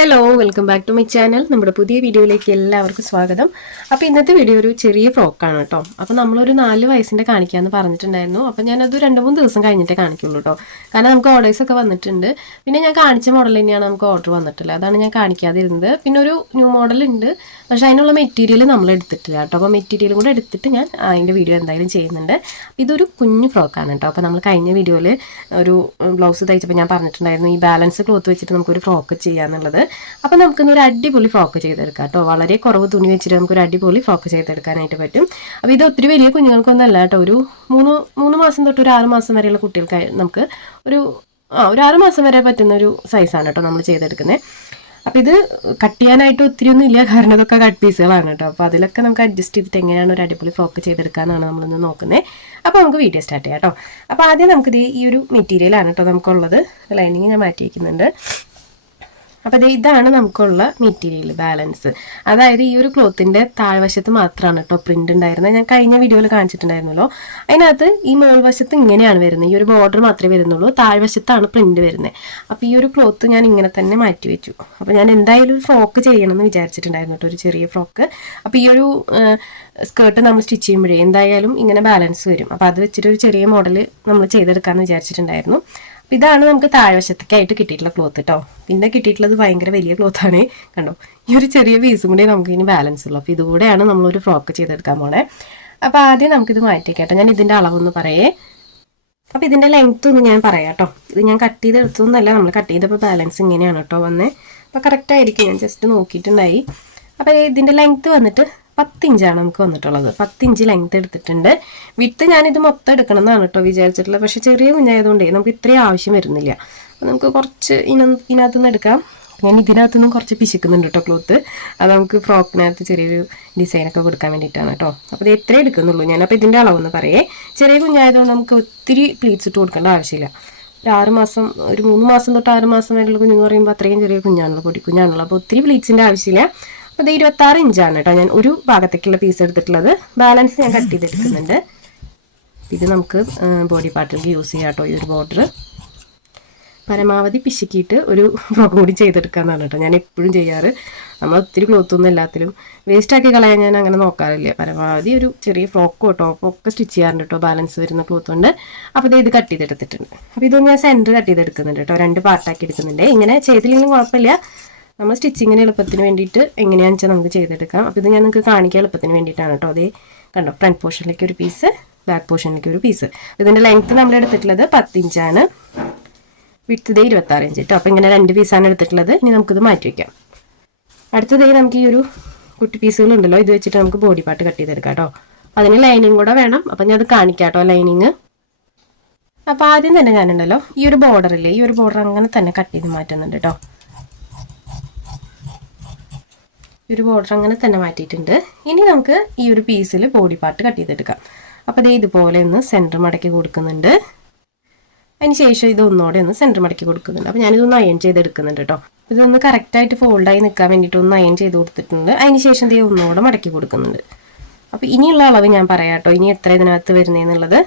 Hello welcome back to my channel നമ്മുടെ പുതിയ വീഡിയോയിലേക്ക് എല്ലാവർക്കും സ്വാഗതം. അപ്പോൾ ഇന്നത്തെ വീഡിയോ ഒരു ചെറിയ ഫ്രോക്കാണ് കേട്ടോ. അപ്പോൾ നമ്മളൊരു നാല് വയസ്സിന്റെ കാണിക്കാമെന്ന് പറഞ്ഞിട്ടുണ്ടായിരുന്നു. അപ്പോൾ ഞാനത് രണ്ട് മൂന്ന് ദിവസം കഴിഞ്ഞിട്ടേ കാണിക്കുള്ളൂ കേട്ടോ. കാരണം നമുക്ക് ഓർഡേഴ്സ് ഒക്കെ വന്നിട്ടുണ്ട്. പിന്നെ ഞാൻ കാണിച്ച മോഡൽ തന്നെയാണ് നമുക്ക് ഓർഡർ വന്നിട്ടില്ല അതാണ് ഞാൻ കാണിക്കാതിരുന്നത്. പിന്നെ ഒരു ന്യൂ മോഡൽ ഉണ്ട്. പക്ഷേ അതിനുള്ള മെറ്റീരിയൽ നമ്മൾ എടുത്തിട്ടില്ല കേട്ടോ. അപ്പോൾ മെറ്റീരിയൽ കൂടെ എടുത്തിട്ട് ഞാൻ അതിന്റെ വീഡിയോ എന്തായാലും ചെയ്യുന്നുണ്ട്. ഇതൊരു കുഞ്ഞു ഫ്രോക്കാണ് കേട്ടോ. അപ്പോൾ നമ്മൾ കഴിഞ്ഞ വീഡിയോയിൽ ഒരു ബ്ലൗസ് തയ്ച്ചപ്പോൾ ഞാൻ പറഞ്ഞിട്ടുണ്ടായിരുന്നു ഈ ബാലൻസ് ക്ലോത്ത് വെച്ചിട്ട് നമുക്കൊരു ഫ്രോക്ക് ചെയ്യാന്നുള്ളത്. അപ്പോൾ നമുക്കിന്ന് ഒരു അടിപൊളി ഫ്രോക്ക് ചെയ്തെടുക്കാം കേട്ടോ. വളരെ കുറവ് തുണി വെച്ചിട്ട് നമുക്കൊരു അടിപൊളി ഫ്രോക്ക് ചെയ്തെടുക്കാനായിട്ട് പറ്റും. അപ്പോൾ ഇത് ഒത്തിരി വലിയ കുഞ്ഞുങ്ങൾക്കൊന്നും അല്ല കേട്ടോ. ഒരു മൂന്ന് മൂന്ന് മാസം തൊട്ട് ഒരു ആറ് മാസം വരെയുള്ള കുട്ടികൾക്ക് നമുക്ക് ഒരു ആ ഒരു ആറ് മാസം വരെ പറ്റുന്ന ഒരു സൈസാണ് കേട്ടോ നമ്മൾ ചെയ്തെടുക്കുന്നത്. അപ്പോൾ ഇത് കട്ട് ചെയ്യാനായിട്ട് ഒത്തിരി ഒന്നും ഇല്ല. കാരണം ഇതൊക്കെ കട്ട് പീസുകളാണ് കേട്ടോ. അപ്പോൾ അതിലൊക്കെ നമുക്ക് അഡ്ജസ്റ്റ് ചെയ്തിട്ട് എങ്ങനെയാണ് ഒരു അടിപൊളി ഫ്രോക്ക് ചെയ്തെടുക്കാമെന്നാണ് നമ്മളിന്ന് നോക്കുന്നത് അപ്പോൾ നമുക്ക് വീഡിയോ സ്റ്റാർട്ട് ചെയ്യാം കേട്ടോ. അപ്പോൾ ആദ്യം നമുക്കിത് ഈ ഒരു മെറ്റീരിയലാണ് കേട്ടോ നമുക്കുള്ളത്. ലൈനിങ് ഞാൻ മാറ്റി വയ്ക്കുന്നുണ്ട് അപ്പോൾ ഇതാണ് നമുക്കുള്ള മെറ്റീരിയൽ ബാലൻസ് അതായത് ഈ ഒരു ക്ലോത്തിന്റെ താഴ്വശത്ത് മാത്രമാണ് കേട്ടോ പ്രിന്റ് ഉണ്ടായിരുന്നത് ഞാൻ കഴിഞ്ഞ വീഡിയോയിൽ കാണിച്ചിട്ടുണ്ടായിരുന്നല്ലോ. അതിനകത്ത് ഈ മേൾവശത്ത് ഇങ്ങനെയാണ് വരുന്നത് ഈ ഒരു ബോർഡർ മാത്രമേ വരുന്നുള്ളൂ. താഴ്വശത്താണ് പ്രിന്റ് വരുന്നത് അപ്പോൾ ഈ ഒരു ക്ലോത്ത് ഞാൻ ഇങ്ങനെ തന്നെ മാറ്റി വെച്ചു. അപ്പോൾ ഞാൻ എന്തായാലും ഒരു ഫ്രോക്ക് ചെയ്യണമെന്ന് വിചാരിച്ചിട്ടുണ്ടായിരുന്നു കേട്ടോ ഒരു ചെറിയ ഫ്രോക്ക് അപ്പോൾ ഈ ഒരു സ്കേർട്ട് നമ്മൾ സ്റ്റിച്ച് ചെയ്യുമ്പോഴേ എന്തായാലും ഇങ്ങനെ ബാലൻസ് വരും. അപ്പോൾ അത് വെച്ചിട്ട് ഒരു ചെറിയ മോഡൽ നമ്മൾ ചെയ്തെടുക്കാമെന്ന് വിചാരിച്ചിട്ടുണ്ടായിരുന്നു. ഇതാണ് നമുക്ക് താഴ്വശത്തേക്കായിട്ട് കിട്ടിയിട്ടുള്ള ക്ലോത്ത് കേട്ടോ പിന്നെ കിട്ടിയിട്ടുള്ളത് ഭയങ്കര വലിയ ക്ലോത്താണ് കണ്ടോ? ഈ ഒരു ചെറിയ പീസും കൂടി നമുക്ക് ഇനി ബാലൻസ് ഉള്ളൂ. അപ്പോൾ ഇതുകൂടെയാണ് നമ്മളൊരു ഫ്രോക്ക് ചെയ്തെടുക്കാൻ പോണേ. അപ്പോൾ ആദ്യം നമുക്കിത് മാറ്റിക്കേട്ടോ ഞാൻ ഇതിന്റെ അളവൊന്ന് പറയേ. അപ്പോൾ ഇതിന്റെ ലെങ്ത് ഒന്ന് ഞാൻ പറയാം കേട്ടോ ഇത് ഞാൻ കട്ട് ചെയ്തെടുത്തൊന്നല്ല നമ്മൾ കട്ട് ചെയ്തപ്പോൾ ബാലൻസ് ഇങ്ങനെയാണ് കേട്ടോ വന്നേ. അപ്പോൾ കറക്റ്റ് ആയിരിക്കും. ഞാൻ ജസ്റ്റ് നോക്കിയിട്ടുണ്ടായി. അപ്പോൾ ഇതിന്റെ ലെങ്ത് വന്നിട്ട് പത്ത് ഇഞ്ചാണ് നമുക്ക് വന്നിട്ടുള്ളത്. പത്തിഞ്ച് ലെങ്ത് എടുത്തിട്ടുണ്ട്. വിത്ത് ഞാനിത് മൊത്തം എടുക്കണം എന്നാണ് കേട്ടോ വിചാരിച്ചിട്ടുള്ളത്. പക്ഷേ ചെറിയ കുഞ്ഞായതുകൊണ്ടേ നമുക്ക് ഇത്രയും ആവശ്യം വരുന്നില്ല. അപ്പോൾ നമുക്ക് കുറച്ച് ഇന ഇതിനകത്തുനിന്ന് എടുക്കാം. ഞാൻ ഇതിനകത്തു നിന്നും കുറച്ച് പിശിക്കുന്നുണ്ട് കേട്ടോ ക്ലോത്ത്. അത് നമുക്ക് ഫ്രോക്കിനകത്ത് ചെറിയൊരു ഡിസൈനൊക്കെ കൊടുക്കാൻ വേണ്ടിയിട്ടാണ് കേട്ടോ. അപ്പോൾ ഇത് എത്ര എടുക്കുന്നുള്ളൂ ഞാൻ. അപ്പോൾ ഇതിന്റെ അളവെന്ന് പറയേ. ചെറിയ കുഞ്ഞായതുകൊണ്ട് നമുക്ക് ഒത്തിരി പ്ലീറ്റ്സ് ഇട്ട് കൊടുക്കേണ്ട ആവശ്യമില്ല. ഒരു ആറ് മാസം ഒരു മൂന്ന് മാസം തൊട്ട് ആറ് മാസം വരെയുള്ള കുഞ്ഞെന്ന് പറയുമ്പോൾ അത്രയും ചെറിയ കുഞ്ഞാണല്ലോ പൊടി കുഞ്ഞാണല്ലോ അപ്പോൾ ഒത്തിരി പ്ലീറ്റ്സിന്റെ ആവശ്യമില്ല. അപ്പോൾ ഇത് ഇരുപത്താറ് ഇഞ്ചാണ് കേട്ടോ. ഞാൻ ഒരു ഭാഗത്തേക്കുള്ള പീസ് എടുത്തിട്ടുള്ളത്. ബാലൻസ് ഞാൻ കട്ട് ചെയ്തെടുക്കുന്നുണ്ട്. ഇത് നമുക്ക് ബോഡി പാർട്ടിലേക്ക് യൂസ് ചെയ്യാം കേട്ടോ ഈ ഒരു ബോർഡർ പരമാവധി പിശുക്കിയിട്ട് ഒരു ഫ്രോക്ക് കൂടി ചെയ്തെടുക്കാന്നാണ് കേട്ടോ ഞാൻ എപ്പോഴും ചെയ്യാറ്. നമ്മൾ ഒത്തിരി ക്ലോത്തൊന്നും എല്ലാത്തിലും വേസ്റ്റാക്കി കളയാൻ ഞാൻ അങ്ങനെ നോക്കാറില്ല. പരമാവധി ഒരു ചെറിയ ഫ്രോക്കോ ടോപ്പോ ഒക്കെ സ്റ്റിച്ച് ചെയ്യാറുണ്ട് കേട്ടോ ബാലൻസ് വരുന്ന ക്ലോത്ത് ഉണ്ട് അപ്പോൾ ഇത് കട്ട് ചെയ്തെടുത്തിട്ടുണ്ട്. അപ്പോൾ ഇതൊന്ന് ഞാൻ സെന്റർ കട്ട് ചെയ്തെടുക്കുന്നുണ്ട് കേട്ടോ രണ്ട് പാർട്ടാക്കി എടുക്കുന്നുണ്ട്. ഇങ്ങനെ ചെയ്തില്ലെങ്കിലും കുഴപ്പമില്ല. നമ്മൾ സ്റ്റിച്ചിങ്ങിന് എളുപ്പത്തിന് വേണ്ടിയിട്ട് എങ്ങനെയാണെന്ന് വെച്ചാൽ നമുക്ക് ചെയ്തെടുക്കാം. അപ്പോൾ ഇത് ഞാൻ നിങ്ങൾക്ക് കാണിക്കാൻ എളുപ്പത്തിന് വേണ്ടിയിട്ടാണ് കേട്ടോ. അതേ കണ്ടോ ഫ്രണ്ട് പോർഷനിലേക്ക് ഒരു പീസ് ബാക്ക് പോർഷനിലേക്ക് ഒരു പീസ് ഇതിന്റെ ലെങ്ത്ത് നമ്മൾ എടുത്തിട്ടുള്ളത് പത്തിഞ്ചാണ് ദേ ഇരുപത്താറ് ഇഞ്ച് കേട്ടോ അപ്പോൾ ഇങ്ങനെ രണ്ട് പീസാണ് എടുത്തിട്ടുള്ളത്. ഇനി നമുക്കിത് മാറ്റി വയ്ക്കാം അടുത്തതേ നമുക്ക് ഈ ഒരു കുട്ടി പീസുകളുണ്ടല്ലോ ഇത് വെച്ചിട്ട് നമുക്ക് ബോഡി പാർട്ട് കട്ട് ചെയ്തെടുക്കാം കേട്ടോ. അതിന് ലൈനിങ് കൂടെ വേണം. അപ്പം ഞാൻ അത് കാണിക്കാം കേട്ടോ ലൈനിങ് അപ്പോൾ ആദ്യം തന്നെ ഞാനുണ്ടല്ലോ ഈ ഒരു ബോർഡറില്ലേ ഈ ഒരു ബോർഡർ അങ്ങനെ തന്നെ കട്ട് ചെയ്ത് മാറ്റുന്നുണ്ട് കേട്ടോ. ഈ ഒരു ബോർഡർ അങ്ങനെ തന്നെ മാറ്റിയിട്ടുണ്ട്. ഇനി നമുക്ക് ഈ ഒരു പീസിൽ ബോഡി പാർട്ട് കട്ട് ചെയ്തെടുക്കാം. അപ്പോൾ ദേ ഇതുപോലെ ഒന്ന് സെന്റർ മടക്കി കൊടുക്കുന്നുണ്ട്. അതിന് ശേഷം ഇത് ഒന്നുകൂടെ ഒന്ന് സെന്റർ മടക്കി കൊടുക്കുന്നുണ്ട്. അപ്പോൾ ഞാനിതൊന്ന് അയൺ ചെയ്തെടുക്കുന്നുണ്ട് കേട്ടോ ഇതൊന്ന് കറക്റ്റായിട്ട് ഫോൾഡായി നിൽക്കാൻ വേണ്ടിയിട്ട് ഒന്ന് അയൺ ചെയ്ത് കൊടുത്തിട്ടുണ്ട്. അതിന് ശേഷം ദേ ഒന്നുകൂടെ മടക്കി കൊടുക്കുന്നുണ്ട്. അപ്പോൾ ഇനിയുള്ള അളവ് ഞാൻ പറയാം കേട്ടോ ഇനി എത്ര ഇതിനകത്ത് വരുന്നതെന്നുള്ളത്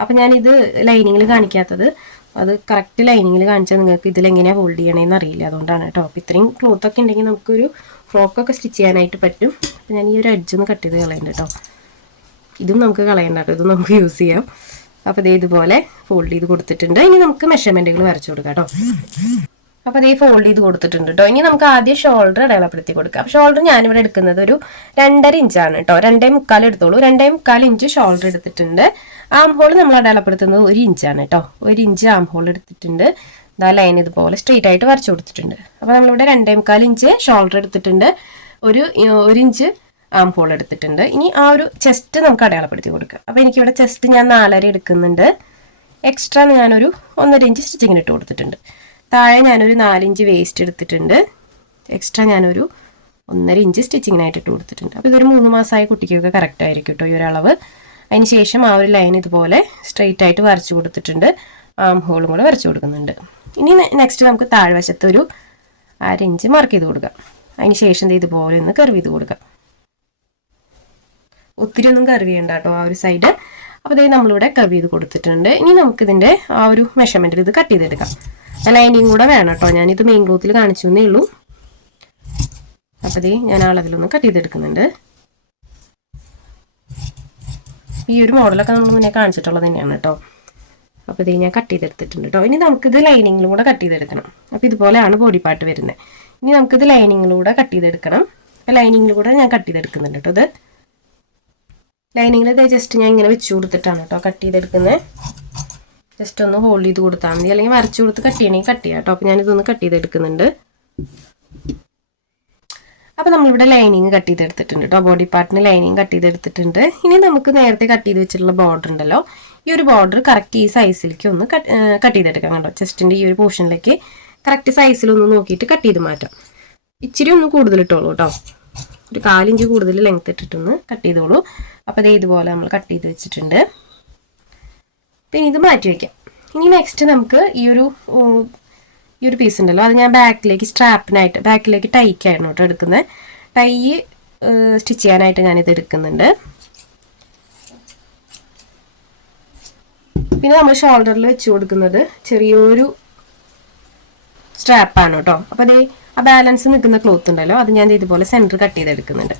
അപ്പോൾ ഞാനിത് ലൈനിങ്ങിൽ കാണിക്കാത്തത്. അത് കറക്റ്റ് ലൈനിങ്ങിൽ കാണിച്ചാൽ നിങ്ങൾക്ക് ഇതിലെങ്ങനെയാണ് ഹോൾഡ് ചെയ്യണമെന്ന് അറിയില്ല. അതുകൊണ്ടാണ് കേട്ടോ അപ്പോൾ ഇത്രയും ക്ലോത്തൊക്കെ ഉണ്ടെങ്കിൽ നമുക്കൊരു ഫ്രോക്കൊക്കെ സ്റ്റിച്ച് ചെയ്യാനായിട്ട് പറ്റും. ഞാൻ ഈ ഒരു അഡ്ജ് ഒന്ന് കട്ട് ചെയ്ത് കളയണ്ട കേട്ടോ ഇതും നമുക്ക് കളയണ്ട കേട്ടോ ഇതും നമുക്ക് യൂസ് ചെയ്യാം. അപ്പോൾ ദേ ഇതുപോലെ ഫോൾഡ് ചെയ്ത് കൊടുത്തിട്ടുണ്ട്. ഇനി നമുക്ക് മെഷർമെന്റുകൾ വരച്ചു കൊടുക്കാം കേട്ടോ അപ്പോൾ ദേ ഫോൾഡ് ചെയ്ത് കൊടുത്തിട്ടുണ്ട് കേട്ടോ ഇനി നമുക്ക് ആദ്യം ഷോൾഡർ അടയാളപ്പെടുത്തി കൊടുക്കാം. അപ്പോൾ ഷോൾഡർ ഞാനിവിടെ എടുക്കുന്നത് ഒരു രണ്ടര ഇഞ്ചാണ് കേട്ടോ രണ്ടേ മുക്കാൽ എടുത്തോളൂ. രണ്ടേ മുക്കാൽ ഇഞ്ച് ഷോൾഡർ എടുത്തിട്ടുണ്ട്. ആം ഹോൾ നമ്മൾ അടയാളപ്പെടുത്തുന്നത് ഒരു ഇഞ്ചാണ് കേട്ടോ ഒരു ഇഞ്ച് ആം ഹോൾ എടുത്തിട്ടുണ്ട്. ഇതാ ലൈൻ ഇതുപോലെ സ്ട്രെയിറ്റ് ആയിട്ട് വരച്ചു കൊടുത്തിട്ടുണ്ട്. അപ്പോൾ നമ്മളിവിടെ രണ്ടേ മുക്കാൽ ഇഞ്ച് ഷോൾഡർ എടുത്തിട്ടുണ്ട്. ഒരു ഒരു ഇഞ്ച് ആം ഹോൾ എടുത്തിട്ടുണ്ട്. ഇനി ആ ഒരു ചെസ്റ്റ് നമുക്ക് അടയാളപ്പെടുത്തി കൊടുക്കാം. അപ്പോൾ എനിക്കിവിടെ ചെസ്റ്റ് ഞാൻ നാലര എടുക്കുന്നുണ്ട്. എക്സ്ട്രാ ഞാനൊരു ഒന്നര ഇഞ്ച് സ്റ്റിച്ചിങ്ങിന് ഇട്ട് കൊടുത്തിട്ടുണ്ട്. താഴെ ഞാനൊരു നാലിഞ്ച് വേസ്റ്റ് എടുത്തിട്ടുണ്ട്. എക്സ്ട്രാ ഞാനൊരു ഒന്നര ഇഞ്ച് സ്റ്റിച്ചിങ്ങിനായിട്ട് ഇട്ട് കൊടുത്തിട്ടുണ്ട്. അപ്പോൾ ഇതൊരു മൂന്ന് മാസമായ കുട്ടിക്കൊക്കെ കറക്റ്റ് ആയിരിക്കും കേട്ടോ ഈ ഒരു അളവ്. അതിന് ശേഷം ആ ഒരു ലൈൻ ഇതുപോലെ സ്ട്രെയിറ്റ് ആയിട്ട് വരച്ചു കൊടുത്തിട്ടുണ്ട്. ആം ഹോളും കൂടെ വരച്ചു കൊടുക്കുന്നുണ്ട്. ഇനി നെക്സ്റ്റ് നമുക്ക് താഴ്വശത്ത് ഒരു അര ഇഞ്ച് മാർക്ക് ചെയ്ത് കൊടുക്കാം. അതിന് ശേഷം ഇതുപോലെ ഒന്ന് കർവ് ചെയ്ത് കൊടുക്കാം. ഒത്തിരി ഒന്നും കർവ് ചെയ്യണ്ട കേട്ടോ ആ ഒരു സൈഡ് അപ്പോൾ ഇതേ നമ്മളിവിടെ കർവ് ചെയ്ത് കൊടുത്തിട്ടുണ്ട്. ഇനി നമുക്കിതിന്റെ ആ ഒരു മെഷർമെന്റിൽ ഇത് കട്ട് ചെയ്തെടുക്കാം. ലൈനിങ് കൂടെ വേണം കേട്ടോ. ഞാനിത് മെയിൻ ക്ലോത്തിൽ കാണിച്ചു എന്നേ ഉള്ളൂ. അപ്പോൾ ദേ ഞാൻ ആളതിലൊന്ന് കട്ട് ചെയ്തെടുക്കുന്നുണ്ട്. ഈ ഒരു മോഡലൊക്കെ നമ്മൾ മുന്നേ കാണിച്ചിട്ടുള്ളത് തന്നെയാണ് കേട്ടോ. അപ്പോൾ ഇത് ഞാൻ കട്ട് ചെയ്തെടുത്തിട്ടുണ്ട് കേട്ടോ ഇനി നമുക്കിത് ലൈനിങ്ങിലും കൂടെ കട്ട് ചെയ്തെടുക്കണം. അപ്പോൾ ഇതുപോലെയാണ് ബോഡി പാർട്ട് വരുന്നത്. ഇനി നമുക്കിത് ലൈനിങ്ങിലൂടെ കട്ട് ചെയ്തെടുക്കണം. അപ്പോൾ ലൈനിങ്ങിലൂടെ ഞാൻ കട്ട് ചെയ്തെടുക്കുന്നുണ്ട് കേട്ടോ ഇത്. ലൈനിങ്ങിൽ ഇത് ജസ്റ്റ് ഞാൻ ഇങ്ങനെ വെച്ച് കൊടുത്തിട്ടാണ് കേട്ടോ കട്ട് ചെയ്തെടുക്കുന്നത് ജസ്റ്റ് ഒന്ന് ഹോൾഡ് ചെയ്ത് കൊടുത്താൽ മതി. അല്ലെങ്കിൽ വരച്ചു കൊടുത്ത് കട്ട് ചെയ്യണമെങ്കിൽ കട്ട് ചെയ്യാം കേട്ടോ അപ്പോൾ ഞാനിതൊന്ന് കട്ട് ചെയ്തെടുക്കുന്നുണ്ട്. അപ്പോൾ നമ്മളിവിടെ ലൈനിങ് കട്ട് ചെയ്തെടുത്തിട്ടുണ്ട് കേട്ടോ ബോഡി പാർട്ടിന് ലൈനിങ് കട്ട് ചെയ്തെടുത്തിട്ടുണ്ട്. ഇനി നമുക്ക് നേരത്തെ കട്ട് ചെയ്ത് വെച്ചിട്ടുള്ള ബോർഡർ ഉണ്ടല്ലോ. ഈ ഒരു ബോർഡർ കറക്റ്റ് ഈ സൈസിലേക്ക് ഒന്ന് കട്ട് ചെയ്തെടുക്കാം കേട്ടോ. ചെസ്റ്റിന്റെ ഈ ഒരു പോർഷനിലേക്ക് കറക്റ്റ് സൈസിലൊന്ന് നോക്കിയിട്ട് കട്ട് ചെയ്ത് മാറ്റാം. ഇച്ചിരി ഒന്ന് കൂടുതൽ ഇട്ടോളൂ കേട്ടോ ഒരു കാലിഞ്ച് കൂടുതൽ ലെങ്ത് ഇട്ടിട്ടൊന്ന് കട്ട് ചെയ്തോളൂ. അപ്പോൾ അതേ ഇതുപോലെ നമ്മൾ കട്ട് ചെയ്ത് വെച്ചിട്ടുണ്ട്. പിന്നെ ഇത് മാറ്റി വയ്ക്കാം ഇനി നെക്സ്റ്റ് നമുക്ക് ഈ ഒരു ഒരു പീസ് ഉണ്ടല്ലോ. അത് ഞാൻ ബാക്കിലേക്ക് സ്ട്രാപ്പിനായിട്ട് ബാക്കിലേക്ക് ടൈക്കായിരുന്നു കേട്ടോ എടുക്കുന്നത്. ടൈ സ്റ്റിച്ച് ചെയ്യാനായിട്ട് ഞാനിത് എടുക്കുന്നുണ്ട്. പിന്നെ നമ്മൾ ഷോൾഡറിൽ വെച്ച് കൊടുക്കുന്നത് ചെറിയൊരു സ്ട്രാപ്പാണ് കേട്ടോ. അപ്പോൾ അതേ ആ ബാലൻസ് നിൽക്കുന്ന ക്ലോത്ത് ഉണ്ടല്ലോ അത് ഞാൻ ഇതുപോലെ സെന്റർ കട്ട് ചെയ്തെടുക്കുന്നുണ്ട്.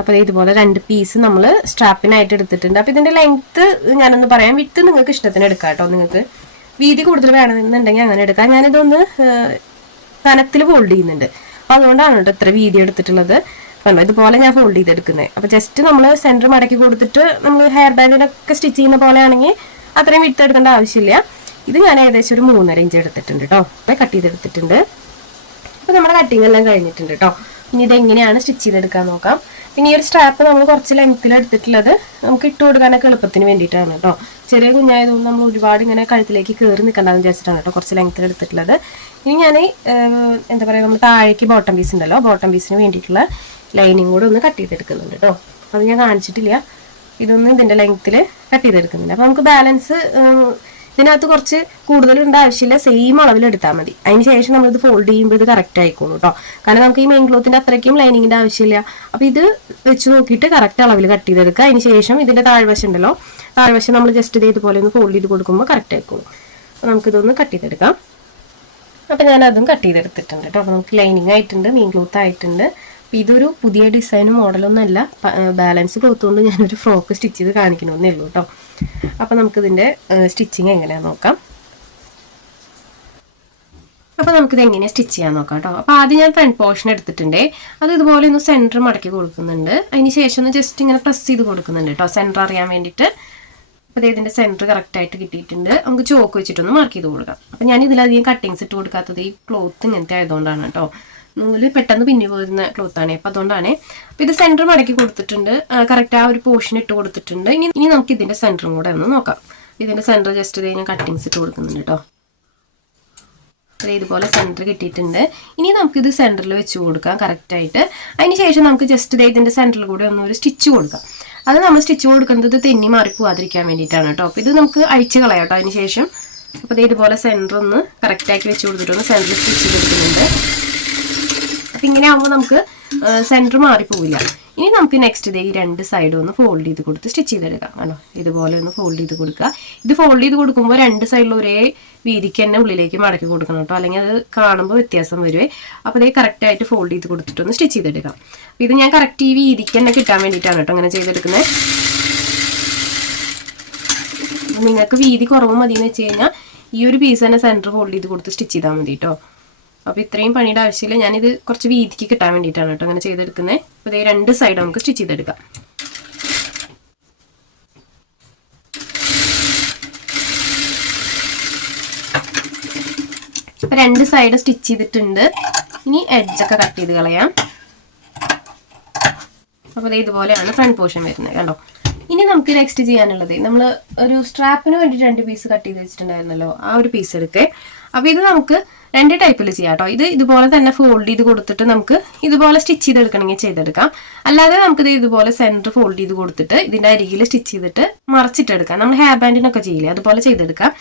അപ്പോൾ ഇതുപോലെ രണ്ട് പീസ് നമ്മൾ സ്ട്രാപ്പിനായിട്ട് എടുത്തിട്ടുണ്ട്. അപ്പോൾ ഇതിന്റെ ലെങ്ത് ഞാനൊന്ന് പറയാം. വിട്ട് നിങ്ങൾക്ക് ഇഷ്ടത്തിന് എടുക്കാം കേട്ടോ നിങ്ങൾക്ക്. വീതി കൂടുതൽ വേണമെന്നുണ്ടെങ്കിൽ അങ്ങനെ എടുക്കാം. ഞാനിതൊന്ന് കനത്തിൽ ഫോൾഡ് ചെയ്യുന്നുണ്ട്. അപ്പോൾ അതുകൊണ്ടാണ് കേട്ടോ ഇത്ര വീതി എടുത്തിട്ടുള്ളത്. കണ്ടോ? ഇതുപോലെ ഞാൻ ഫോൾഡ് ചെയ്തെടുക്കുന്നത് അപ്പോൾ ജസ്റ്റ് നമ്മൾ സെന്റർ മടക്കി കൊടുത്തിട്ട് നമ്മൾ ഹെയർ ബാൻഡിനൊക്കെ സ്റ്റിച്ച് ചെയ്യുന്ന പോലെ ആണെങ്കിൽ അത്രയും വിട്ട് എടുക്കേണ്ട ആവശ്യമില്ല. ഇത് ഞാൻ ഏകദേശം ഒരു മൂന്നര ഇഞ്ച് എടുത്തിട്ടുണ്ട് കേട്ടോ. കട്ട് ചെയ്തെടുത്തിട്ടുണ്ട്. അപ്പോൾ നമ്മുടെ കട്ടിങ് എല്ലാം കഴിഞ്ഞിട്ടുണ്ട് കേട്ടോ. ഇനി ഇതെങ്ങനെയാണ് സ്റ്റിച്ച് ചെയ്തെടുക്കാൻ നോക്കാം. പിന്നെ ഈ ഒരു സ്ട്രാപ്പ് നമ്മൾ കുറച്ച് ലെങ്ത്തിൽ എടുത്തിട്ടുള്ളത് നമുക്ക് ഇട്ട് കൊടുക്കാനൊക്കെ എളുപ്പത്തിന് വേണ്ടിയിട്ടാണ് കേട്ടോ ചെറിയ കുഞ്ഞായതുകൊണ്ട് നമ്മൾ ഒരുപാട് ഇങ്ങനെ കഴുത്തിലേക്ക് കയറി നിൽക്കണ്ടെന്ന് വിചാരിച്ചിട്ടാണ് കേട്ടോ കുറച്ച് ലെങ്ത്തിൽ എടുത്തിട്ടുള്ളത്. ഇനി ഞാൻ എന്താ പറയുക നമ്മൾ താഴേക്ക് ബോട്ടം പീസ് ഉണ്ടല്ലോ ബോട്ടം പീസിന് വേണ്ടിയിട്ടുള്ള ലൈനിങ് കൂടെ ഒന്ന് കട്ട് ചെയ്തെടുക്കുന്നുണ്ട് കേട്ടോ അത് ഞാൻ കാണിച്ചിട്ടില്ല. ഇതൊന്ന് ഇതിന്റെ ലെങ്ത്തിൽ കട്ട് ചെയ്തെടുക്കുന്നുണ്ട്. അപ്പോൾ നമുക്ക് ബാലൻസ് ഇതിനകത്ത് കുറച്ച് കൂടുതലുണ്ട് ആവശ്യമില്ല സെയിം അളവിൽ എടുത്താൽ മതി. അതിന് ശേഷം നമ്മളിത് ഫോൾഡ് ചെയ്യുമ്പോൾ ഇത് കറക്റ്റ് ആയിക്കോളൂ കേട്ടോ കാരണം നമുക്ക് ഈ മെയിൻ ക്ലോത്തിന്റെ അത്രയ്ക്കും ലൈനിങ്ങിന്റെ ആവശ്യമില്ല. അപ്പോൾ ഇത് വെച്ച് നോക്കിയിട്ട് കറക്റ്റ് അളവിൽ കട്ട് ചെയ്തെടുക്കുക. അതിന് ശേഷം ഇതിന്റെ താഴ്വശം ഉണ്ടല്ലോ താഴ്വശം നമ്മൾ ജസ്റ്റ് ഇത് ഇതുപോലെ ഒന്ന് ഫോൾഡ് ചെയ്ത് കൊടുക്കുമ്പോൾ കറക്റ്റ് ആയിക്കോളും. അപ്പോൾ നമുക്കിതൊന്ന് കട്ട് ചെയ്തെടുക്കാം. അപ്പോൾ ഞാൻ അതും കട്ട് ചെയ്തെടുത്തിട്ടുണ്ട് കേട്ടോ അപ്പോൾ നമുക്ക് ലൈനിങ് ആയിട്ടുണ്ട് മെയിൻ ക്ലോത്ത് ആയിട്ടുണ്ട്. ഇതൊരു പുതിയ ഡിസൈനും മോഡലൊന്നും അല്ല ബാലൻസ് ക്ലോത്ത് കൊണ്ട് ഞാനൊരു ഫ്രോക്ക് സ്റ്റിച്ച് ചെയ്ത് കാണിക്കണമെന്നേ ഉള്ളൂ കേട്ടോ അപ്പോൾ നമുക്കിതിന്റെ സ്റ്റിച്ചിങ് എങ്ങനെയാണെന്ന് നോക്കാം. അപ്പോൾ നമുക്കിത് എങ്ങനെ സ്റ്റിച്ച് ചെയ്യാൻ നോക്കാം കേട്ടോ അപ്പോൾ ആദ്യം ഞാൻ ഫ്രണ്ട് പോർഷൻ എടുത്തിട്ടുണ്ട്. അത് ഇതുപോലെ ഒന്ന് സെന്റർ മടക്കി കൊടുക്കുന്നുണ്ട്. അതിന് ശേഷം ഒന്ന് ജസ്റ്റ് ഇങ്ങനെ പ്രസ് ചെയ്ത് കൊടുക്കുന്നുണ്ട് കേട്ടോ സെന്റർ അറിയാൻ വേണ്ടിയിട്ട് അപ്പോൾ ഇതിന്റെ സെന്റർ കറക്റ്റായിട്ട് കിട്ടിയിട്ടുണ്ട്. നമുക്ക് ചോക്ക് വെച്ചിട്ടൊന്ന് മാർക്ക് ചെയ്ത് കൊടുക്കാം. അപ്പോൾ ഞാൻ ഇതിലധികം കട്ടിങ്സ് ഇട്ട് കൊടുക്കാത്തത് ഈ ക്ലോത്ത് ഇങ്ങനത്തെ ആയതുകൊണ്ടാണ് കേട്ടോ നൂൽ പെട്ടെന്ന് പിന്നി പോരുന്ന ക്ലോത്താണ് അപ്പം അതുകൊണ്ടാണ്. അപ്പോൾ ഇത് സെന്റർ മടക്കി കൊടുത്തിട്ടുണ്ട്. കറക്റ്റ് ആ ഒരു പോർഷൻ ഇട്ട് കൊടുത്തിട്ടുണ്ട്. ഇനി ഇനി നമുക്ക് ഇതിന്റെ സെന്ററും കൂടെ ഒന്ന് നോക്കാം. ഇതിന്റെ സെന്റർ ജസ്റ്റ് ഇത് ഞാൻ കട്ടിങ്സ് ഇട്ട് കൊടുക്കുന്നുണ്ട് കേട്ടോ ഇതുപോലെ സെന്റർ കിട്ടിയിട്ടുണ്ട്. ഇനി നമുക്കിത് സെന്ററിൽ വെച്ച് കൊടുക്കാം കറക്റ്റായിട്ട് അതിന് ശേഷം നമുക്ക് ജസ്റ്റ് ഇതേ ഇതിന്റെ സെന്ററിൽ കൂടെ ഒന്ന് ഒരു സ്റ്റിച്ച് കൊടുക്കാം. അത് നമ്മൾ സ്റ്റിച്ച് കൊടുക്കുന്നത് തെന്നി മാറി പോവാതിരിക്കാൻ വേണ്ടിയിട്ടാണ് കേട്ടോ അപ്പോൾ ഇത് നമുക്ക് അഴിച്ച് കളയാം കേട്ടോ അതിന് ശേഷം. അപ്പോൾ ഇതേ ഇതുപോലെ സെന്റർ ഒന്ന് കറക്റ്റാക്കി വെച്ച് കൊടുത്തിട്ടൊന്ന് സെന്ററിൽ സ്റ്റിച്ച് കൊടുക്കുന്നുണ്ട്. അപ്പം ഇങ്ങനെ ആകുമ്പോൾ നമുക്ക് സെന്റർ മാറിപ്പോവില്ല. ഇനി നമുക്ക് നെക്സ്റ്റ് ഇതേ ഈ രണ്ട് സൈഡും ഒന്ന് ഫോൾഡ് ചെയ്ത് കൊടുത്ത് സ്റ്റിച്ച് ചെയ്തെടുക്കാം ആണോ ഇതുപോലെ ഒന്ന് ഫോൾഡ് ചെയ്ത് കൊടുക്കുക. ഇത് ഫോൾഡ് ചെയ്ത് കൊടുക്കുമ്പോൾ രണ്ട് സൈഡിലും ഒരേ വീതിക്ക് തന്നെ ഉള്ളിലേക്ക് മടക്കി കൊടുക്കണം കേട്ടോ. അല്ലെങ്കിൽ അത് കാണുമ്പോൾ വ്യത്യാസം വരുവേ. അപ്പോൾ അതേ കറക്റ്റായിട്ട് ഫോൾഡ് ചെയ്ത് കൊടുത്തിട്ടൊന്ന് സ്റ്റിച്ച് ചെയ്തെടുക്കാം. അപ്പോൾ ഇത് ഞാൻ കറക്റ്റ് ഈ വീതിക്ക് തന്നെ കിട്ടാൻ വേണ്ടിയിട്ടാണ് കേട്ടോ അങ്ങനെ ചെയ്തെടുക്കുന്നത് നിങ്ങൾക്ക് വീതി കുറവ് മതി എന്ന് വെച്ച് കഴിഞ്ഞാൽ ഈ ഒരു പീസ് തന്നെ സെന്റർ ഫോൾഡ് ചെയ്ത് കൊടുത്ത് സ്റ്റിച്ച് ചെയ്താൽ മതി കേട്ടോ. അപ്പോൾ ഇത്രയും പണിയുടെ ആവശ്യമില്ല. ഞാനിത് കുറച്ച് വീതിക്ക് കിട്ടാൻ വേണ്ടിയിട്ടാണ് കേട്ടോ അങ്ങനെ ചെയ്തെടുക്കുന്നത് അപ്പോൾ ഇതേ രണ്ട് സൈഡ് നമുക്ക് സ്റ്റിച്ച് ചെയ്തെടുക്കാം. അപ്പോൾ രണ്ട് സൈഡ് സ്റ്റിച്ച് ചെയ്തിട്ടുണ്ട്. ഇനി എഡ്ജൊക്കെ കട്ട് ചെയ്ത് കളയാം. അപ്പോൾ ദേ ഇതുപോലെയാണ് ഫ്രണ്ട് പോർഷൻ വരുന്നത് കണ്ടോ? ഇനി നമുക്ക് നെക്സ്റ്റ് ചെയ്യാനുള്ളത്. നമ്മൾ ഒരു സ്ട്രാപ്പിന് വേണ്ടി രണ്ട് പീസ് കട്ട് ചെയ്ത് വെച്ചിട്ടുണ്ടായിരുന്നല്ലോ ആ ഒരു പീസ് എടുക്കേ. അപ്പോൾ ഇത് നമുക്ക് രണ്ട് ടൈപ്പിൽ ചെയ്യാം കേട്ടോ ഇത് ഇതുപോലെ തന്നെ ഫോൾഡ് ചെയ്ത് കൊടുത്തിട്ട് നമുക്ക് ഇതുപോലെ സ്റ്റിച്ച് ചെയ്തെടുക്കണമെങ്കിൽ ചെയ്തെടുക്കാം. അല്ലാതെ നമുക്കിത് ഇത് ഇതുപോലെ സെന്റർ ഫോൾഡ് ചെയ്ത് കൊടുത്തിട്ട് ഇതിന്റെ അരികിൽ സ്റ്റിച്ച് ചെയ്തിട്ട് മറച്ചിട്ടെടുക്കാം. നമ്മൾ ഹെയർ ബാൻഡിനൊക്കെ ചെയ്യില്ലേ അതുപോലെ ചെയ്തെടുക്കാം.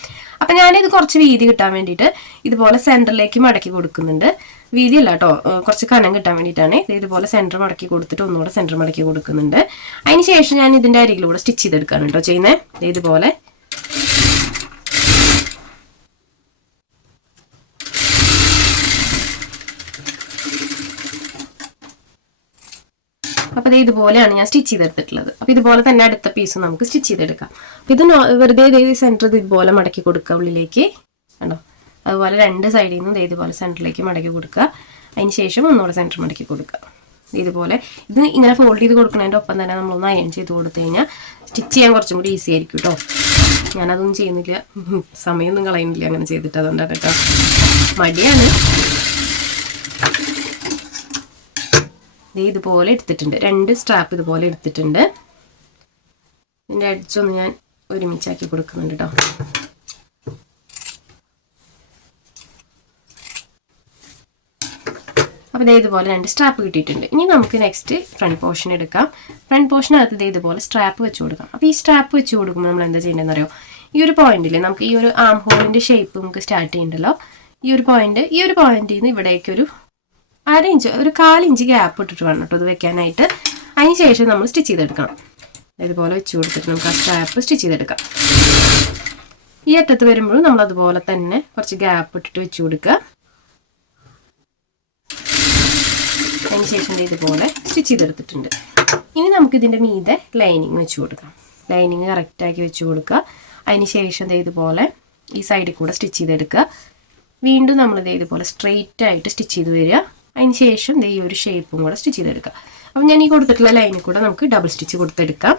അപ്പം ഞാനിത് കുറച്ച് വീതി കിട്ടാൻ വേണ്ടിയിട്ട് ഇതുപോലെ സെന്ററിലേക്ക് മടക്കി കൊടുക്കുന്നുണ്ട്. വീതിയല്ല കേട്ടോ കുറച്ച് കനം കിട്ടാൻ വേണ്ടിയിട്ടാണ്. ഇത് ഇതുപോലെ സെന്റർ മടക്കി കൊടുത്തിട്ട് ഒന്നുകൂടെ സെന്റർ മടക്കി കൊടുക്കുന്നുണ്ട്. അതിന് ശേഷം ഞാൻ ഇതിന്റെ അരികിലൂടെ സ്റ്റിച്ച് ചെയ്തെടുക്കാണ് കേട്ടോ ചെയ്യുന്നത് ഇതുപോലെ അപ്പോൾ ഇത് ഇതുപോലെയാണ് ഞാൻ സ്റ്റിച്ച് ചെയ്തെടുത്തിട്ടുള്ളത്. അപ്പോൾ ഇതുപോലെ തന്നെ അടുത്ത പീസ് നമുക്ക് സ്റ്റിച്ച് ചെയ്തെടുക്കാം. ഇത് വെറുതെ ഇതേ സെന്റർ ഇതുപോലെ മടക്കി കൊടുക്കുക ഉള്ളിലേക്ക്. കണ്ടോ? അതുപോലെ രണ്ട് സൈഡിൽ നിന്നും ഇതുപോലെ സെന്ററിലേക്ക് മടക്കി കൊടുക്കുക. അതിന് ശേഷം ഒന്നുകൂടെ സെന്റർ മടക്കി കൊടുക്കുക. ഇതുപോലെ ഇത് ഇങ്ങനെ ഫോൾഡ് ചെയ്ത് കൊടുക്കുന്നതിന്റെ ഒപ്പം തന്നെ നമ്മളൊന്ന് അയൺ ചെയ്ത് കൊടുത്തു കഴിഞ്ഞാൽ സ്റ്റിച്ച് ചെയ്യാൻ കുറച്ചും കൂടി ഈസി ആയിരിക്കും കേട്ടോ ഞാനതൊന്നും ചെയ്യുന്നില്ല. സമയമൊന്നും കളയുന്നില്ല അങ്ങനെ ചെയ്തിട്ട്. അതുകൊണ്ടാണ് കേട്ടോ. മടിയാണ്. ദേ ഇതുപോലെ എടുത്തിട്ടുണ്ട്. രണ്ട് സ്ട്രാപ്പ് ഇതുപോലെ എടുത്തിട്ടുണ്ട്. ഇതിന്റെ അടിച്ചൊന്ന് ഞാൻ ഒരുമിച്ചാക്കി കൊടുക്കുന്നുണ്ട് കേട്ടോ അപ്പോൾ ഇതേ ഇതുപോലെ രണ്ട് സ്ട്രാപ്പ് കിട്ടിയിട്ടുണ്ട്. ഇനി നമുക്ക് നെക്സ്റ്റ് ഫ്രണ്ട് പോർഷൻ എടുക്കാം. ഫ്രണ്ട് പോർഷനകത്ത് ഇതേ ഇതുപോലെ സ്ട്രാപ്പ് വെച്ച് കൊടുക്കാം. അപ്പോൾ ഈ സ്ട്രാപ്പ് വെച്ച് കൊടുക്കുമ്പോൾ നമ്മൾ എന്താ ചെയ്യേണ്ടതെന്ന് അറിയോ? ഈ ഒരു പോയിന്റിൽ നമുക്ക് ഈ ഒരു ആം ഹോളിന്റെ ഷേപ്പ് നമുക്ക് സ്റ്റാർട്ട് ചെയ്യണ്ടല്ലോ. ഈ ഒരു പോയിന്റ് ഈ ഒരു പോയിന്റിൽ നിന്ന് ഇവിടേക്കൊരു അര ഇഞ്ച് ഒരു കാലിഞ്ച് ഗ്യാപ്പ് ഇട്ടിട്ട് വേണം കേട്ടോ ഇത് വെക്കാനായിട്ട്. അതിന് ശേഷം നമ്മൾ സ്റ്റിച്ച് ചെയ്തെടുക്കണം. ഇതുപോലെ വെച്ച് കൊടുത്തിട്ട് നമുക്ക് ആ സ്ട്രാപ്പ് സ്റ്റിച്ച് ചെയ്തെടുക്കാം. ഈ അറ്റത്ത് വരുമ്പോഴും നമ്മൾ അതുപോലെ തന്നെ കുറച്ച് ഗ്യാപ്പ് ഇട്ടിട്ട് വെച്ച് കൊടുക്കുക. അതിന് ശേഷം ഇതുപോലെ സ്റ്റിച്ച് ചെയ്തെടുത്തിട്ടുണ്ട്. ഇനി നമുക്ക് ഇതിന്റെ മീതെ ലൈനിങ് വെച്ച് കൊടുക്കാം. ലൈനിങ് കറക്റ്റാക്കി വെച്ച് കൊടുക്കുക. അതിന് ശേഷം ഇതുപോലെ ഈ സൈഡിൽ കൂടെ സ്റ്റിച്ച് ചെയ്തെടുക്കുക. വീണ്ടും നമ്മൾ ദേ ഇതുപോലെ സ്ട്രെയിറ്റ് ആയിട്ട് സ്റ്റിച്ച് ചെയ്ത് വരിക. അതിന് ശേഷം ഈ ഒരു ഷേപ്പും കൂടെ സ്റ്റിച്ച് ചെയ്തെടുക്കാം. അപ്പം ഞാൻ ഈ കൊടുത്തിട്ടുള്ള ലൈനിൽ കൂടെ നമുക്ക് ഡബിൾ സ്റ്റിച്ച് കൊടുത്തെടുക്കാം.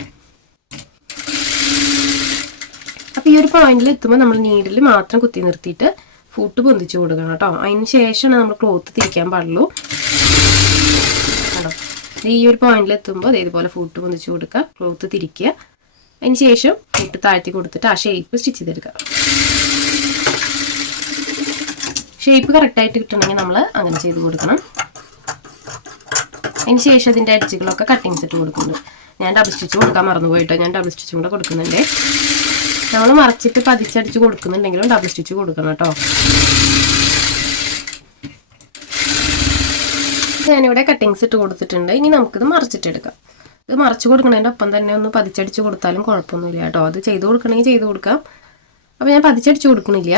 അപ്പം ഈ ഒരു പോയിന്റിൽ എത്തുമ്പോൾ നമ്മൾ നീഡിൽ മാത്രം കുത്തി നിർത്തിയിട്ട് ഫുട്ട് പൊന്തിച്ച് കൊടുക്കണം കേട്ടോ. അതിന് ശേഷമാണ് നമ്മൾ ക്ലോത്ത് തിരിക്കാൻ പാടുള്ളൂ. കേട്ടോ ഈ ഒരു പോയിന്റിൽ എത്തുമ്പോൾ ഫുട്ട് ഫൂട്ട് പൊന്തിച്ച് കൊടുക്കുക ക്ലോത്ത് തിരിക്കുക. അതിന് ശേഷം ഫുട്ട് താഴ്ത്തി കൊടുത്തിട്ട് ആ ഷേപ്പ് സ്റ്റിച്ച് ചെയ്തെടുക്കുക ഷേപ്പ് കറക്റ്റായിട്ട് കിട്ടണമെങ്കിൽ നമ്മൾ അങ്ങനെ ചെയ്ത് കൊടുക്കണം. അതിന് ശേഷം അതിന്റെ അടിച്ചുകളൊക്കെ കട്ടിങ്സ് ഇട്ട് കൊടുക്കുന്നുണ്ട്. ഞാൻ ഡബിൾ സ്റ്റിച്ച് കൊടുക്കാൻ മറന്നു പോയിട്ടോ ഞാൻ ഡബിൾ സ്റ്റിച്ചും കൂടെ കൊടുക്കുന്നുണ്ട്. നമ്മൾ മറച്ചിട്ട് പതിച്ചടിച്ച് കൊടുക്കുന്നുണ്ടെങ്കിലും ഡബിൾ സ്റ്റിച്ച് കൊടുക്കണം കേട്ടോ. ഞാനിവിടെ കട്ടിങ്സ് ഇട്ട് കൊടുത്തിട്ടുണ്ട്. ഇനി നമുക്കിത് മറിച്ചിട്ടെടുക്കാം ഇത് മറിച്ച് കൊടുക്കണതിന്റെ ഒപ്പം തന്നെ ഒന്ന് പതിച്ചടിച്ച് കൊടുത്താലും കുഴപ്പമൊന്നുമില്ല കേട്ടോ. അത് ചെയ്ത് കൊടുക്കണമെങ്കിൽ ചെയ്ത് കൊടുക്കാം. അപ്പോൾ ഞാൻ പതിച്ചടിച്ച് കൊടുക്കണില്ല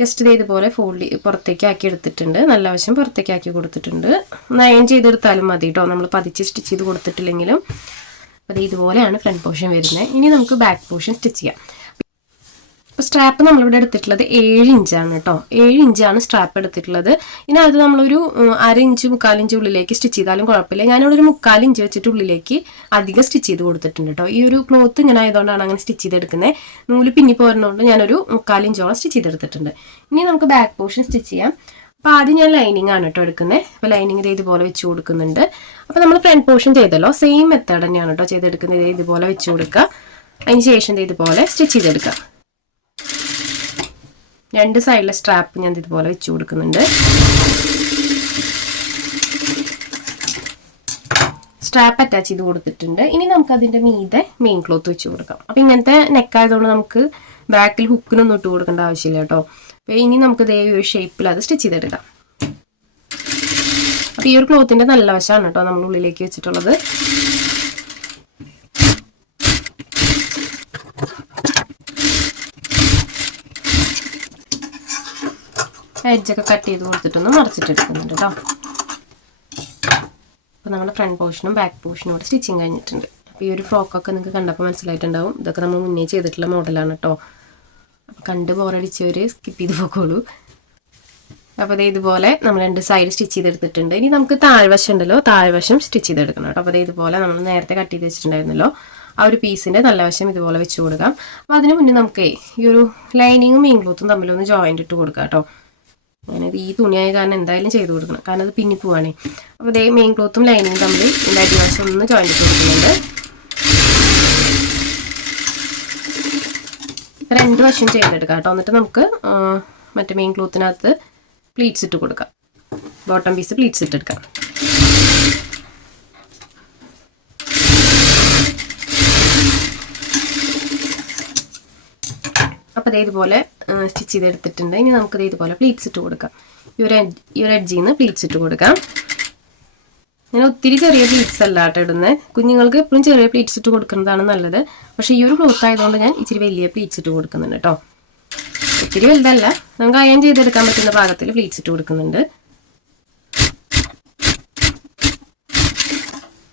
ജസ്റ്റ് ഇത് ഇതുപോലെ ഫോൾഡ് പുറത്തേക്ക് ആക്കി എടുത്തിട്ടുണ്ട്. നല്ല വശം പുറത്തേക്ക് ആക്കി കൊടുത്തിട്ടുണ്ട്. നയൻ ചെയ്തെടുത്താലും മതി കേട്ടോ നമ്മൾ പതിച്ച് സ്റ്റിച്ച് ചെയ്ത് കൊടുത്തിട്ടില്ലെങ്കിലും. അപ്പോൾ ഇതുപോലെയാണ് ഫ്രണ്ട് പോർഷൻ വരുന്നത് ഇനി നമുക്ക് ബാക്ക് പോർഷൻ സ്റ്റിച്ച് ചെയ്യാം. അപ്പോൾ സ്ട്രാപ്പ് നമ്മളിവിടെ എടുത്തിട്ടുള്ളത് ഏഴ് ഇഞ്ചാണ് കേട്ടോ. ഏഴ് ഇഞ്ചാണ് സ്ട്രാപ്പ് എടുത്തിട്ടുള്ളത്. ഇതിനകത്ത് നമ്മളൊരു അര ഇഞ്ച് മുക്കാലിഞ്ച് ഉള്ളിലേക്ക് സ്റ്റിച്ച് ചെയ്താലും കുഴപ്പമില്ല. ഞാനിവിടെ ഒരു മുക്കാലിഞ്ച് വെച്ചിട്ട് ഉള്ളിലേക്ക് അധികം സ്റ്റിച്ച് ചെയ്ത് കൊടുത്തിട്ടുണ്ട് കേട്ടോ. ഈ ഒരു ക്ലോത്ത് ഇങ്ങനെ ആയതുകൊണ്ടാണ് അങ്ങനെ സ്റ്റിച്ച് ചെയ്തെടുക്കുന്നത്. നൂൽ പിന്നി പോരുന്നതുകൊണ്ട് ഞാനൊരു മുക്കാലിഞ്ചോളം സ്റ്റിച്ച് ചെയ്തെടുത്തിട്ടുണ്ട്. ഇനി നമുക്ക് ബാക്ക് പോർഷൻ സ്റ്റിച്ച് ചെയ്യാം. അപ്പോൾ ആദ്യം ഞാൻ ലൈനിങ് ആണ് കേട്ടോ എടുക്കുന്നത്. അപ്പോൾ ലൈനിങ് ഇത് ഇതുപോലെ വെച്ച് കൊടുക്കുന്നുണ്ട്. അപ്പോൾ നമ്മൾ ഫ്രണ്ട് പോർഷൻ ചെയ്തല്ലോ. സെയിം മെത്തേഡ് തന്നെയാണ് കേട്ടോ ചെയ്തെടുക്കുന്നത്. ഇതേ ഇതുപോലെ വെച്ച് കൊടുക്കുക. അതിന് ശേഷം ഇതേ ഇതുപോലെ സ്റ്റിച്ച് ചെയ്തെടുക്കുക. രണ്ട് സൈഡിലെ സ്ട്രാപ്പ് ഞാൻ ഇതുപോലെ വെച്ച് കൊടുക്കുന്നുണ്ട്. സ്ട്രാപ്പ് അറ്റാച്ച് ചെയ്ത് കൊടുത്തിട്ടുണ്ട്. ഇനി നമുക്ക് അതിന്റെ മീതെ മെയിൻ ക്ലോത്ത് വെച്ച് കൊടുക്കാം. അപ്പൊ ഇങ്ങനത്തെ നെക്കായതുകൊണ്ട് നമുക്ക് ബാക്കിൽ ഹുക്കിനൊന്നും ഇട്ട് കൊടുക്കേണ്ട ആവശ്യമില്ല കേട്ടോ. അപ്പൊ ഇനി നമുക്ക് ഇതേ ഒരു ഷേപ്പിൽ അത് സ്റ്റിച്ച് ചെയ്തെടുക്കാം. അപ്പൊ ഈ ഒരു ക്ലോത്തിന്റെ നല്ല വശമാണ് കേട്ടോ നമ്മൾ ഉള്ളിലേക്ക് വെച്ചിട്ടുള്ളത്. എഡ്ജൊക്കെ കട്ട് ചെയ്ത് കൊടുത്തിട്ടൊന്ന് മറച്ചിട്ടെടുക്കുന്നുണ്ട് കേട്ടോ. അപ്പോൾ നമ്മുടെ ഫ്രണ്ട് പോർഷനും ബാക്ക് പോർഷനും കൂടെ സ്റ്റിച്ചിങ് കഴിഞ്ഞിട്ടുണ്ട്. അപ്പോൾ ഈ ഒരു ഫ്രോക്കൊക്കെ നിങ്ങൾക്ക് കണ്ടപ്പോൾ മനസ്സിലായിട്ടുണ്ടാവും. ഇതൊക്കെ നമ്മൾ മുന്നേ ചെയ്തിട്ടുള്ള മോഡലാണ് കേട്ടോ. അപ്പോൾ കണ്ട് ബോറടിച്ചവർ സ്കിപ്പ് ചെയ്ത് പോക്കോളൂ അപ്പോൾ അതേ ഇതുപോലെ നമ്മൾ രണ്ട് സൈഡ് സ്റ്റിച്ച് ചെയ്തെടുത്തിട്ടുണ്ട്. ഇനി നമുക്ക് താഴ്വശം ഉണ്ടല്ലോ താഴ്വശം സ്റ്റിച്ച് ചെയ്തെടുക്കണം കേട്ടോ. അപ്പോൾ അതേ ഇതുപോലെ നമ്മൾ നേരത്തെ കട്ട് ചെയ്ത് വെച്ചിട്ടുണ്ടായിരുന്നല്ലോ. ആ ഒരു പീസിന്റെ നല്ല വശം ഇതുപോലെ വെച്ച് കൊടുക്കാം. അപ്പോൾ അതിന് മുന്നേ നമുക്ക് ഈ ഒരു ലൈനിങ്ങും മെയിൻ ക്ലോത്തും തമ്മിലൊന്ന് ജോയിന്റ് ഇട്ട് കൊടുക്കാം കേട്ടോ. ഞാനിത് ഈ തുണിയായ കാരണം എന്തായാലും ചെയ്ത് കൊടുക്കണം. കാരണം അത് പിന്നി പോവാണേ. അപ്പോൾ ഇതേ മെയിൻ ക്ലോത്തും ലൈനിങ്ങും തമ്മിൽ ഇതിന്റെ അടിവശം ഒന്ന് ജോയിൻ ചെയ്ത് കൊടുക്കുന്നുണ്ട്. രണ്ട് വശം ചെയ്തെടുക്കാം കേട്ടോ. എന്നിട്ട് നമുക്ക് മറ്റേ മെയിൻ ക്ലോത്തിനകത്ത് പ്ലീറ്റ്സ് ഇട്ട് കൊടുക്കാം. ബോട്ടം പീസ് പ്ലീറ്റ്സ് ഇട്ടെടുക്കാം അപ്പോൾ അതേ ഇതുപോലെ സ്റ്റിച്ച് ചെയ്തെടുത്തിട്ടുണ്ട്. ഇനി നമുക്ക് ദേ ഇതുപോലെ പ്ലീറ്റ്സ് ഇട്ട് കൊടുക്കാം. ഈ ഒരു എഡ്ജിൽ നിന്ന് പ്ലീറ്റ്സ് ഇട്ട് കൊടുക്കാം. ഞാൻ ഒത്തിരി ചെറിയ പ്ലീറ്റ്സ് അല്ല കേട്ടോ ഇടുന്നത് കുഞ്ഞുങ്ങൾക്ക് എപ്പോഴും ചെറിയ പ്ലീറ്റ്സ് ഇട്ട് കൊടുക്കുന്നതാണ് നല്ലത്. പക്ഷേ ഈ ഒരു ക്ലോത്ത് ആയതുകൊണ്ട് ഞാൻ ഇച്ചിരി വലിയ പ്ലീറ്റ്സ് ഇട്ട് കൊടുക്കുന്നുണ്ട് കേട്ടോ. ഒത്തിരി വലുതല്ല. നമുക്ക് അയൺ ചെയ്തെടുക്കാൻ പറ്റുന്ന ഭാഗത്തിൽ പ്ലീറ്റ്സ് ഇട്ട് കൊടുക്കുന്നുണ്ട്.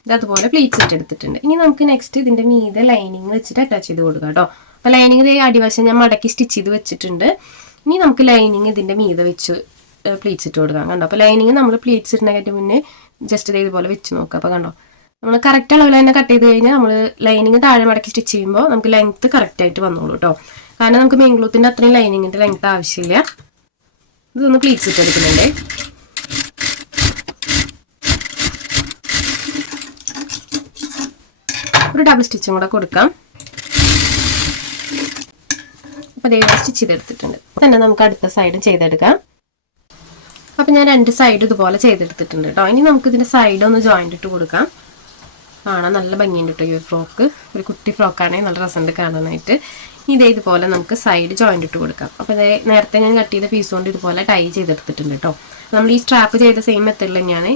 ഇതതുപോലെ പ്ലീറ്റ്സ് ഇട്ട് എടുത്തിട്ടുണ്ട്. ഇനി നമുക്ക് നെക്സ്റ്റ് ഇതിന്റെ മീതെ ലൈനിങ് വെച്ചിട്ട് അറ്റാച്ച് ചെയ്ത് കൊടുക്കാം കേട്ടോ. അപ്പോൾ ലൈനിങ് അടിവശം ഞാൻ മടക്കി സ്റ്റിച്ച് ചെയ്ത് വെച്ചിട്ടുണ്ട്. ഇനി നമുക്ക് ലൈനിങ് ഇതിന്റെ മീതെ വെച്ച് പ്ലീറ്റ്സ് ഇട്ട് കൊടുക്കാം കണ്ടോ? അപ്പോൾ ലൈനിങ് നമ്മൾ പ്ലീറ്റ്സ് ഇടുന്നതിന്റെ മുന്നേ ജസ്റ്റ് ഇതേപോലെ വെച്ച് നോക്കാം അപ്പോൾ കണ്ടോ? നമ്മൾ കറക്റ്റ് അളവിൽ തന്നെ കട്ട് ചെയ്ത് കഴിഞ്ഞാൽ നമ്മൾ ലൈനിങ് താഴെ മടക്കി സ്റ്റിച്ച് ചെയ്യുമ്പോൾ നമുക്ക് ലെങ്ത്ത് കറക്റ്റായിട്ട് വന്നോളൂ കേട്ടോ കാരണം നമുക്ക് മെയിൻ ക്ലോത്തിന്റെ അത്രയും ലൈനിങ്ങിന്റെ ലെങ്ത്ത് ആവശ്യമില്ല. ഇതൊന്ന് പ്ലീറ്റ്സ് ഇട്ട് എടുക്കുന്നുണ്ട്. ഒരു ഡബിൾ സ്റ്റിച്ചും കൂടെ കൊടുക്കാം. അപ്പോൾ അതേ സ്റ്റിച്ച് ചെയ്തെടുത്തിട്ടുണ്ട്. തന്നെ നമുക്ക് അടുത്ത സൈഡും ചെയ്തെടുക്കാം. അപ്പം ഞാൻ രണ്ട് സൈഡ് ഇതുപോലെ ചെയ്തെടുത്തിട്ടുണ്ട് കേട്ടോ ഇനി നമുക്ക് ഇതിന്റെ സൈഡ് ഒന്ന് ജോയിന്റ് ഇട്ട് കൊടുക്കാം. കാണാൻ നല്ല ഭംഗിയുണ്ട് കേട്ടോ ഈ ഫ്രോക്ക് ഒരു കുട്ടി ഫ്രോക്കാണെങ്കിൽ നല്ല രസമുണ്ട് കാണാനായിട്ട്. ഇതേ ഇതുപോലെ നമുക്ക് സൈഡ് ജോയിന്റ് ഇട്ട് കൊടുക്കാം. അപ്പോൾ ഇതേ നേരത്തെ ഞാൻ കട്ട് ചെയ്ത പീസ് കൊണ്ട് ഇതുപോലെ ടൈ ചെയ്തെടുത്തിട്ടുണ്ട് കേട്ടോ നമ്മൾ ഈ സ്ട്രാപ്പ് ചെയ്ത സെയിം മെത്തേഡിൽ തന്നെയാണ്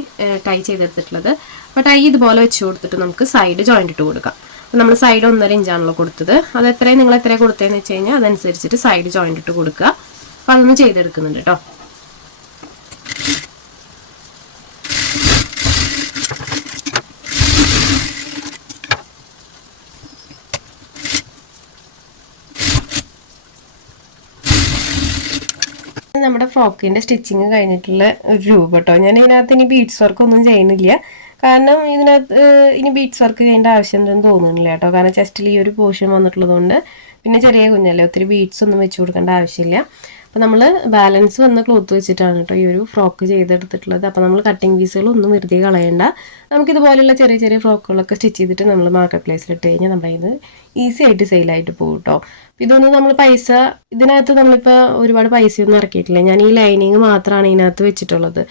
ടൈ ചെയ്തെടുത്തിട്ടുള്ളത്. അപ്പോൾ ടൈ ഇതുപോലെ വെച്ച് കൊടുത്തിട്ട് നമുക്ക് സൈഡ് ജോയിന്റ് ഇട്ട് കൊടുക്കാം. നമ്മൾ സൈഡ് ഒന്നര ഇഞ്ചാണല്ലോ കൊടുത്തത്. അത് എത്രയും? നിങ്ങൾ എത്രയാണ് കൊടുത്തതെന്ന് വെച്ച് കഴിഞ്ഞാൽ അതനുസരിച്ചിട്ട് സൈഡ് ജോയിന്റ് ഇട്ട് കൊടുക്കുക. അപ്പോൾ അതൊന്ന് ചെയ്തെടുക്കുന്നുണ്ട് കേട്ടോ നമ്മുടെ ഫ്രോക്കിന്റെ സ്റ്റിച്ചിങ് കഴിഞ്ഞിട്ടുള്ള ഒരു രൂപ കേട്ടോ ഞാൻ ഇതിനകത്ത് ഇനി ബീഡ്സ് വർക്കൊന്നും ചെയ്യുന്നില്ല. കാരണം ഇതിനകത്ത് ഇനി ബീറ്റ്സ് വർക്ക് ചെയ്യേണ്ട ആവശ്യം എന്തെന്ന് തോന്നുന്നില്ല കേട്ടോ. കാരണം ചെസ്റ്റിൽ ഈ ഒരു പോർഷൻ വന്നിട്ടുള്ളതുകൊണ്ട് പിന്നെ ചെറിയ കുഞ്ഞല്ലേ ഒത്തിരി ബീറ്റ്സ് ഒന്നും വെച്ച് കൊടുക്കേണ്ട ആവശ്യമില്ല. അപ്പോൾ നമ്മൾ ബാലൻസ് വന്ന ക്ലോത്ത് വെച്ചിട്ടാണ് കേട്ടോ ഈ ഒരു ഫ്രോക്ക് ചെയ്തെടുത്തിട്ടുള്ളത്. അപ്പോൾ നമ്മൾ കട്ടിങ് പീസുകളൊന്നും വെറുതെ കളയണ്ട. നമുക്കിതുപോലുള്ള ചെറിയ ചെറിയ ഫ്രോക്കുകളൊക്കെ സ്റ്റിച്ച് ചെയ്തിട്ട് നമ്മൾ മാർക്കറ്റ് പ്ലേസിൽ ഇട്ട് കഴിഞ്ഞാൽ നമ്മുടെ ഇത് ഈസി ആയിട്ട് സെയിലായിട്ട് പോകും കേട്ടോ ഇതൊന്നും നമ്മൾ പൈസ ഇതിനകത്ത് നമ്മളിപ്പോൾ ഒരുപാട് പൈസയൊന്നും ഇറക്കിയിട്ടില്ല. ഞാൻ ഈ ലൈനിങ് മാത്രമാണ് ഇതിനകത്ത് വെച്ചിട്ടുള്ളത്.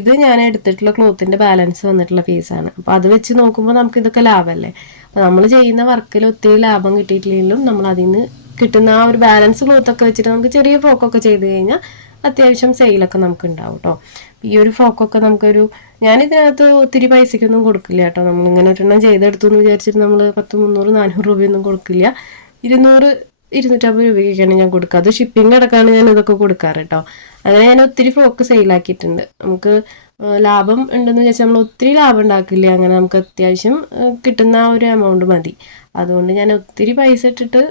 ഇത് ഞാൻ എടുത്തിട്ടുള്ള ക്ലോത്തിന്റെ ബാലൻസ് വന്നിട്ടുള്ള പീസാണ് അപ്പോൾ അത് വെച്ച് നോക്കുമ്പോൾ നമുക്കിതൊക്കെ ലാഭമല്ലേ അപ്പോൾ നമ്മൾ ചെയ്യുന്ന വർക്കിൽ ഒത്തിരി ലാഭം കിട്ടിയിട്ടില്ലെങ്കിലും നമ്മൾ അതിൽ നിന്ന് കിട്ടുന്ന ആ ഒരു ബാലൻസ് ക്ലോത്ത് ഒക്കെ വെച്ചിട്ട് നമുക്ക് ചെറിയ ഫ്രോക്കൊക്കെ ചെയ്ത് കഴിഞ്ഞാൽ അത്യാവശ്യം സെയിലൊക്കെ നമുക്ക് ഉണ്ടാവും കേട്ടോ ഈ ഒരു ഫ്രോക്കൊക്കെ നമുക്കൊരു ഞാൻ ഇതിനകത്ത് ഒത്തിരി പൈസയ്ക്കൊന്നും കൊടുക്കില്ല കേട്ടോ നമ്മളിങ്ങനെ ഒരെണ്ണം ചെയ്തെടുത്തു എന്ന് വിചാരിച്ചിട്ട് നമ്മൾ പത്ത് മുന്നൂറ് നാനൂറ് രൂപയൊന്നും കൊടുക്കില്ല. ഇരുന്നൂറ് ഇരുന്നൂറ്റമ്പത് രൂപയ്ക്കൊക്കെയാണ് ഞാൻ കൊടുക്കുക അത് ഷിപ്പിംഗ് അടക്കമാണ് ഞാൻ ഇതൊക്കെ കൊടുക്കാറ് കേട്ടോ അങ്ങനെ ഞാൻ ഒത്തിരി ഫ്രോക്ക് സെയിലാക്കിയിട്ടുണ്ട് നമുക്ക് ലാഭം ഉണ്ടെന്ന് വെച്ചാൽ നമ്മൾ ഒത്തിരി ലാഭം ഉണ്ടാക്കില്ല. അങ്ങനെ നമുക്ക് അത്യാവശ്യം കിട്ടുന്ന ആ ഒരു എമൗണ്ട് മതി. അതുകൊണ്ട് ഞാൻ ഒത്തിരി പൈസ ഇട്ടിട്ട്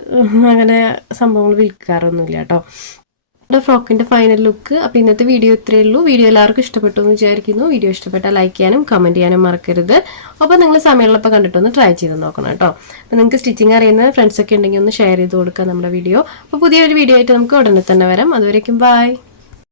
അങ്ങനെ സംഭവങ്ങൾ വിൽക്കാറൊന്നുമില്ല കേട്ടോ നമ്മുടെ ഫ്രോക്കിന്റെ ഫൈനൽ ലുക്ക് അപ്പോൾ ഇന്നത്തെ വീഡിയോ ഇത്രയേ ഉള്ളൂ. വീഡിയോ എല്ലാവർക്കും ഇഷ്ടപ്പെട്ടു എന്ന് വിചാരിക്കുന്നു. വീഡിയോ ഇഷ്ടപ്പെട്ടാൽ ലൈക്ക് ചെയ്യാനും കമന്റ് ചെയ്യാനും മറക്കരുത്. അപ്പോൾ നിങ്ങൾ സമയമുള്ളപ്പോൾ കണ്ടിട്ടൊന്ന് ട്രൈ ചെയ്ത് നോക്കണം കേട്ടോ. അപ്പോൾ നിങ്ങൾക്ക് സ്റ്റിച്ചിങ് അറിയുന്ന ഫ്രണ്ട്സൊക്കെ ഉണ്ടെങ്കിൽ ഒന്ന് ഷെയർ ചെയ്ത് കൊടുക്കുക നമ്മുടെ വീഡിയോ അപ്പോൾ പുതിയൊരു വീഡിയോ ആയിട്ട് നമുക്ക് ഉടനെ തന്നെ വരാം. അതുവരേക്കും ബൈ